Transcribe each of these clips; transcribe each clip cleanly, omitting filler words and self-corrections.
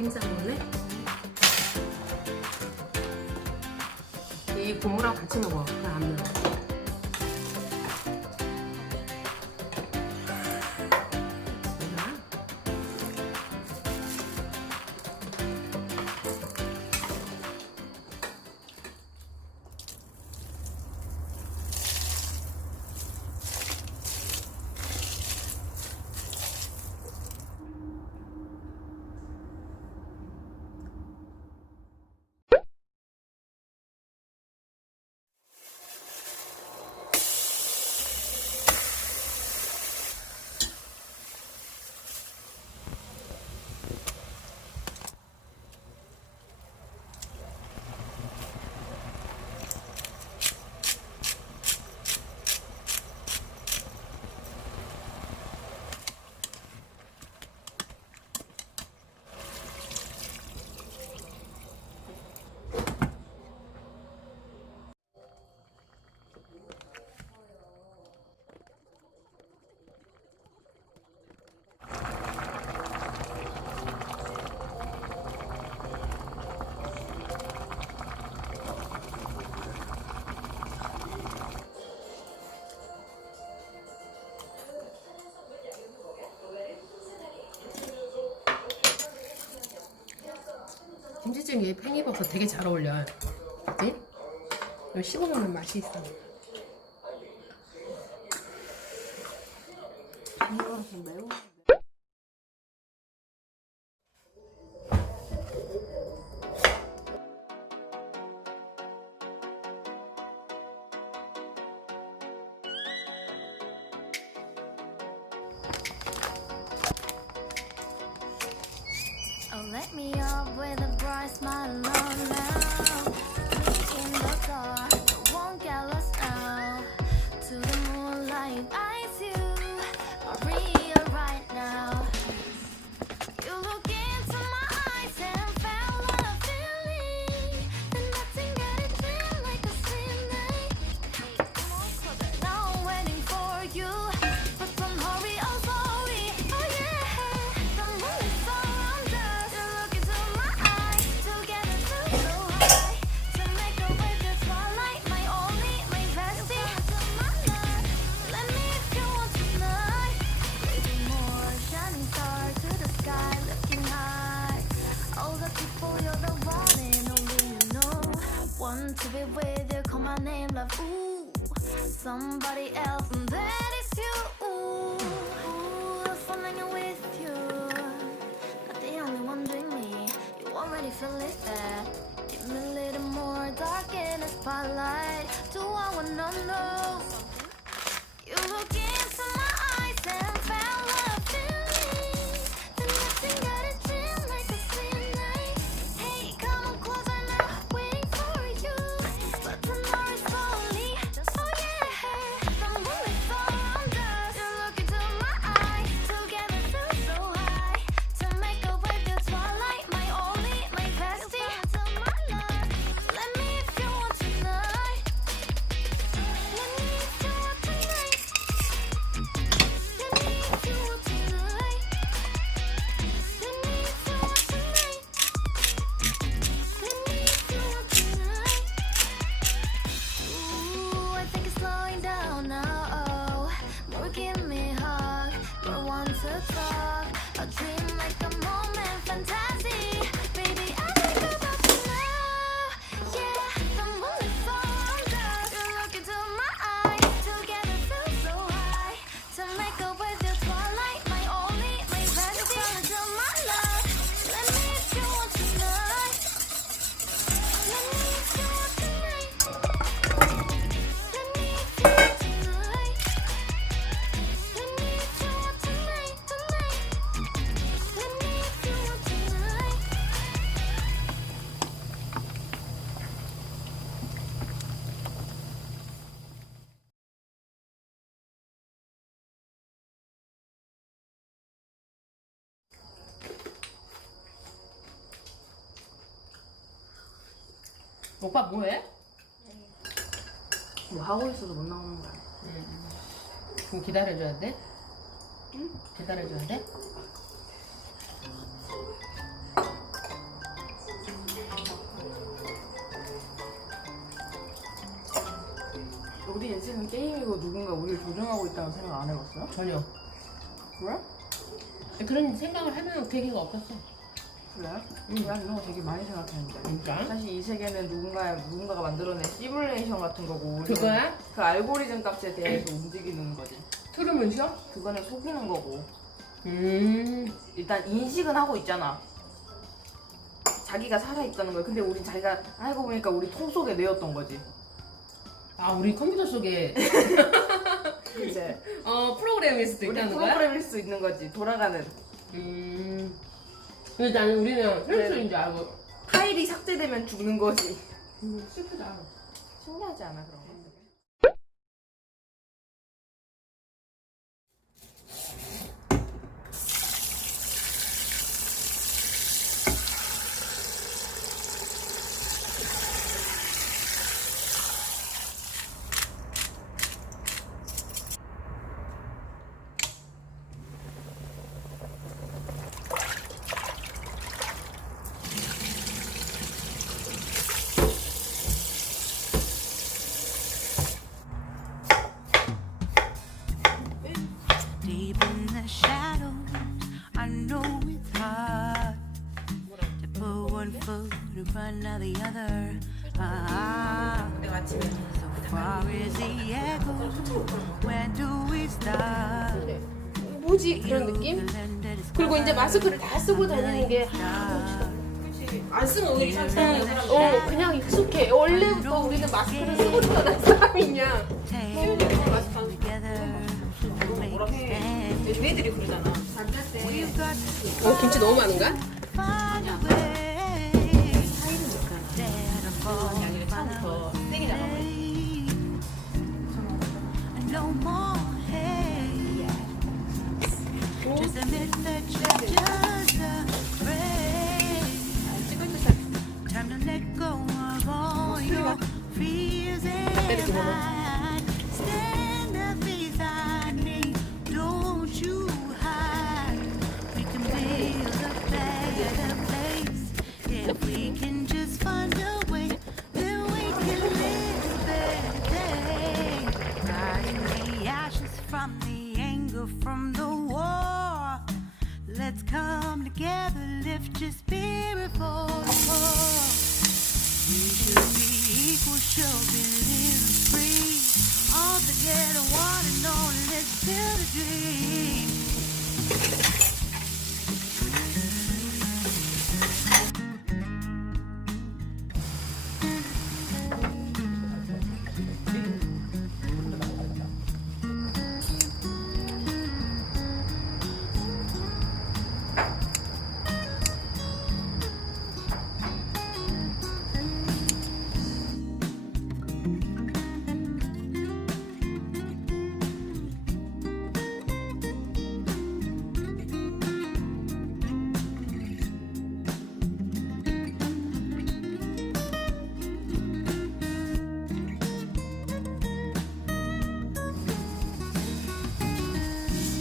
김장 먹을래? 이 국물하고 같이 먹어. 나 안 매워. 김치찌개에 팽이버섯 되게 잘 어울려. 그치? 이거 씹어먹는 맛이 있어. 팽이버섯 매워. Let me up with a bright smile on now. In the dark, won't get lost now. To the moonlight, eyes you are real right now. You look into my eyes and felt a feeling that nothing got it feel like a slim night. Now I'm waiting for you, but don't hurry, oh sorry. Oh yeah, the moon is around us. You look into my eyes, together feel so high. To make a way to twilight, my only, my bestie. Let me if you want tonight. Maybe more shining star to the sky, looking high. All the people, you're the one and only you know. Want to be with you, call my name, love. Ooh, somebody else, and that is you. Ooh, I'm falling with you. Not the only one doing me. You already feel it bad. Give me a little more dark in the spotlight. Do I wanna know? You look into my eyes and felt a feeling that nothing got it feel like a slim night. Hey, come on closer now, waiting for you. But tomorrow is slowly. Oh yeah, the moon is around us. You look into my eyes, together feel so high. To make a way to twilight, my only, my bestie. Let me if you want tonight. Let me if you want tonight. Let me if you want tonight. Let me if you want tonight. Let me if you want tonight. Ooh, I think it's slowing down now. More give me a hug. More want to talk. A dream like a moment, fantasy. Baby, I think about you now. Yeah, the moon is around us. You look into my eyes, together feel so high. To make a way to twilight, my only, my bestie. Into my love. Let me if you want tonight. Let me if you want tonight. Let me if you want tonight. Let me if you want tonight, tonight. Let me if you want tonight. 오빠 뭐해? 뭐 하고 있어서 못 나오는 거야. 그럼 기다려줘야 돼? 응? 기다려줘야 돼? 우리 인생은 게임이고 누군가 우리를 조종하고 있다는 생각 안 해봤어요? 전혀. 그래? 그런 생각을 해볼 계기가 없었어. 그래? 난 이런 거 되게 많이 생각했는데. 그러니까. 사실 이 세계는 누군가가 만들어낸 시뮬레이션 같은 거고 우리는 그거야? 그 알고리즘 값에 대해서 움직이는 거지. 트루먼 쇼? 그거는 속이는 거고 음. 일단 인식은 하고 있잖아. 자기가 살아있다는 거야. 근데 우린 자기가 알고 보니까 우리 통 속에 내었던 거지. 아, 우리 컴퓨터 속에 이제 프로그램일 수도 우리 있다는 거야? 프로그램일 수 있는 거지. 돌아가는. 근데 나는 우리는 현실인 줄 알고. 파일이 삭제되면 죽는 거지. 슬프다. 신기하지 않아 그런 거? Deep in the shadows, I know it's hard to put one foot in front of the other. So far is the echo. Where do we start? 뭐지? 그런 느낌? 그리고 이제 마스크를 다 쓰고 다니는 게 안 쓰면 오히려 상상하는 사람. 그냥 익숙해. 원래부터 우리는 마스크를 쓰고 태어난 사람이냐. 얘네들이 그러잖아. 김치 너무 많은가? 아니라 처음부터 세게 나가고. No more hate. Just admit that you're just afraid. Time to let go of all your fears and hide. Stand up beside me, don't you hide. We can build a better place if we can just find a way. Then we can live better day. Rising the ashes from the anger from the war. Let's come together, lift your spirit for the poor. We should be equal, should be living free. All together, one and all, let's build a dream.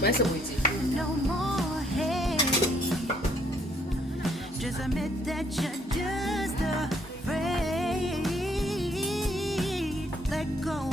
맛있어 보이지? No more hate. Just admit that you're just afraid. Let go